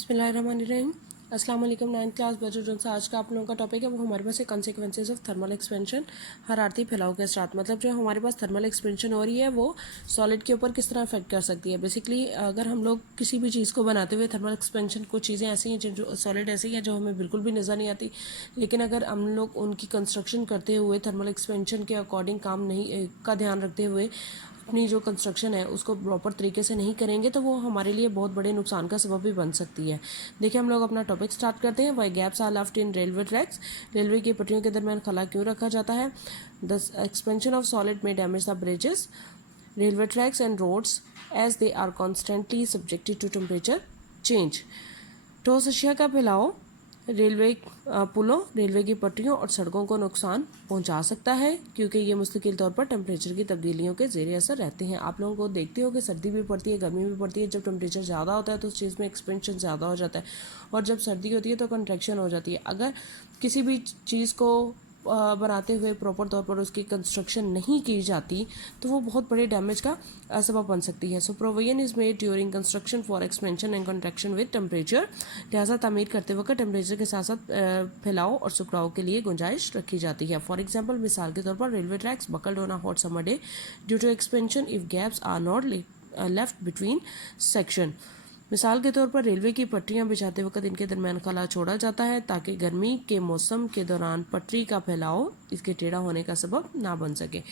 बिस्मिल्लाहिर्रहमानिर्रहीम। अस्सलाम वालेकुम। 9th क्लास बच्चों जो आज का आप लोगों का टॉपिक है वो हमारे पास है कॉन्सिक्वेंसेज ऑफ थर्मल एक्सपेंशन, हरारती फैलाव के साथ। मतलब जो हमारे पास थर्मल एक्सपेंशन हो रही है वो सॉलिड के ऊपर किस तरह अफेक्ट कर सकती है। बेसिकली अगर हम लोग किसी भी चीज़ को बनाते हुए थर्मल एक्सपेंशन, कुछ चीज़ें ऐसी हैं जो सॉलिड ऐसी हैं जो हमें बिल्कुल भी नज़र नहीं आती, लेकिन अगर हम लोग उनकी कंस्ट्रक्शन करते हुए थर्मल एक्सपेंशन के अकॉर्डिंग काम नहीं का ध्यान रखते हुए अपनी जो कंस्ट्रक्शन है उसको प्रॉपर तरीके से नहीं करेंगे तो वो हमारे लिए बहुत बड़े नुकसान का सबब भी बन सकती है। देखिए हम लोग अपना टॉपिक स्टार्ट करते हैं। Why gaps are left in railway tracks. Railway की पटरियों के दरमियान खला क्यों रखा जाता है। The expansion of solid may damage the bridges, railway tracks and roads as they are constantly subjected to temperature change. ठोस अशिया का फैलाव रेलवे पुलों, रेलवे की पटरियों और सड़कों को नुकसान पहुंचा सकता है क्योंकि ये मुस्तकिल तौर पर टेम्परेचर की तब्दीलियों के ज़ेरे असर रहते हैं। आप लोगों को देखते हो कि सर्दी भी पड़ती है, गर्मी भी पड़ती है। जब टेम्परेचर ज़्यादा होता है तो उस चीज़ में एक्सपेंशन ज़्यादा हो जाता है और जब सर्दी होती है तो कंट्रैक्शन हो जाती है। अगर किसी भी चीज़ को बनाते हुए प्रॉपर तौर पर उसकी कंस्ट्रक्शन नहीं की जाती तो वो बहुत बड़े डैमेज का सबब बन सकती है। So provision is made during construction for expansion and contraction with temperature. लिहाजा तामीर करते वक्त टेम्परेचर के साथ साथ फैलाव और सुखराव के लिए गुंजाइश रखी जाती है। फॉर एग्जाम्पल, मिसाल के तौर पर railway tracks buckled on a hot summer day due to expansion if gaps are not left between section. मिसाल के तौर पर रेलवे की पटरियां बिछाते वक्त इनके दरमियान खला छोड़ा जाता है ताकि गर्मी के मौसम के दौरान पटरी का फैलाव इसके टेढ़ा होने का सबब ना बन सके।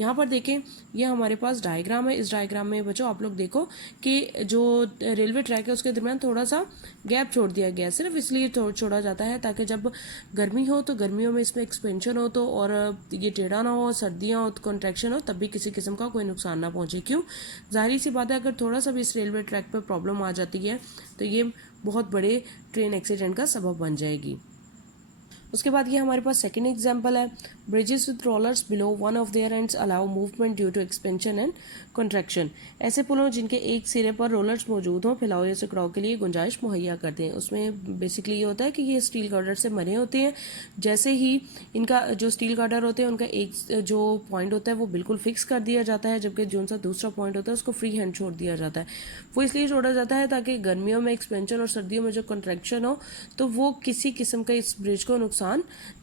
यहाँ पर देखें, यह हमारे पास डायग्राम है। इस डायग्राम में बच्चों आप लोग देखो कि जो रेलवे ट्रैक है उसके दरमियान थोड़ा सा गैप छोड़ दिया गया है, सिर्फ इसलिए छोड़ा जाता है ताकि जब गर्मी हो तो गर्मियों में इसमें एक्सपेंशन हो तो और ये टेढ़ा ना हो, सर्दियाँ हो, कॉन्ट्रैक्शन हो, तब भी किसी किस्म का कोई नुकसान ना पहुँचे। क्यों? जाहिर सी बात है, अगर थोड़ा सा भी इस रेलवे ट्रैक पर प्रॉब्लम आ जाती है तो ये बहुत बड़े ट्रेन एक्सीडेंट का सबब बन जाएगी। उसके बाद ये हमारे पास सेकेंड एग्जाम्पल है। Bridges with rollers below one of their ends allow movement due to expansion and contraction. ऐसे पुलों जिनके एक सिरे पर रोलर्स मौजूद हों फैलाव या सिकुड़ाव के लिए गुंजाइश मुहैया करते हैं। उसमें बेसिकली ये होता है कि ये स्टील गार्डर से बने होते हैं। जैसे ही इनका जो स्टील गार्डर होते हैं उनका एक जो पॉइंट होता है वो बिल्कुल फिक्स कर दिया जाता है, जबकि जो सा दूसरा पॉइंट होता है उसको फ्री हैंड छोड़ दिया जाता है। वो इसलिए छोड़ा जाता है ताकि गर्मियों में एक्सपेंशन और सर्दियों में जो कंट्रैक्शन हो तो वो किसी किस्म का इस ब्रिज को नुकसान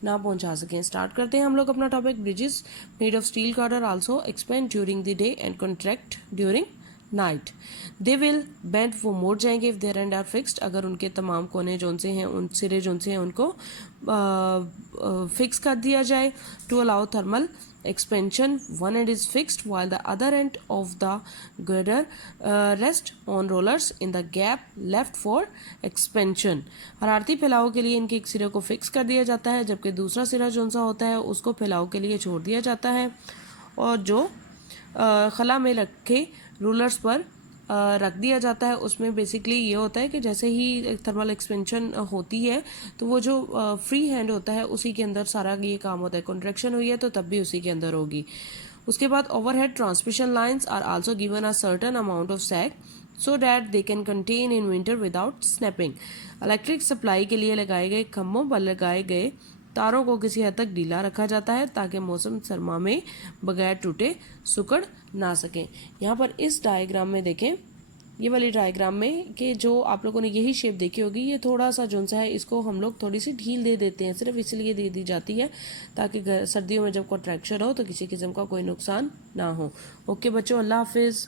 ना पहुंचा सकें। स्टार्ट करते हैं हम लोग अपना topic. Bridges made of steel girder also expand during the day and contract during night. They will bend, वो मोड़ जाएंगे if their end are fixed, अगर उनके तमाम कोने जोन से हैं, उन सिरे जोन से हैं उनको फिक्स कर दिया जाए। To allow thermal expansion, one end is fixed while the other end of the girder rest on rollers in the gap left for expansion। हरारती फैलाव के लिए इनके एक सिरे को फिक्स कर दिया जाता है जबकि दूसरा सिरा जो सा होता है उसको फैलाव के लिए छोड़ दिया जाता है और जो खला में रखे रूलर्स पर रख दिया जाता है। उसमें बेसिकली ये होता है कि जैसे ही थर्मल एक्सपेंशन होती है तो वो जो फ्री हैंड होता है उसी के अंदर सारा ये काम होता है। कॉन्ट्रैक्शन हुई है तो तब भी उसी के अंदर होगी। उसके बाद overhead transmission lines are also given a certain amount of sag so that they can contain in winter without snapping. Electric supply के लिए लगाए गए खम्भों पर लगाए गए तारों को किसी हद तक ढीला रखा जाता है ताकि मौसम सरमा में बगैर टूटे सुकड़ ना सकें। यहाँ पर इस डायग्राम में देखें, ये वाली डायग्राम में कि जो आप लोगों ने यही शेप देखी होगी, ये थोड़ा सा जोन सा है, इसको हम लोग थोड़ी सी ढील दे देते हैं, सिर्फ इसलिए दे दी जाती है ताकि सर्दियों में जब कॉन्ट्रैक्शन हो तो किसी किस्म का कोई नुकसान ना हो। ओके बच्चों, अल्लाह हाफिज़।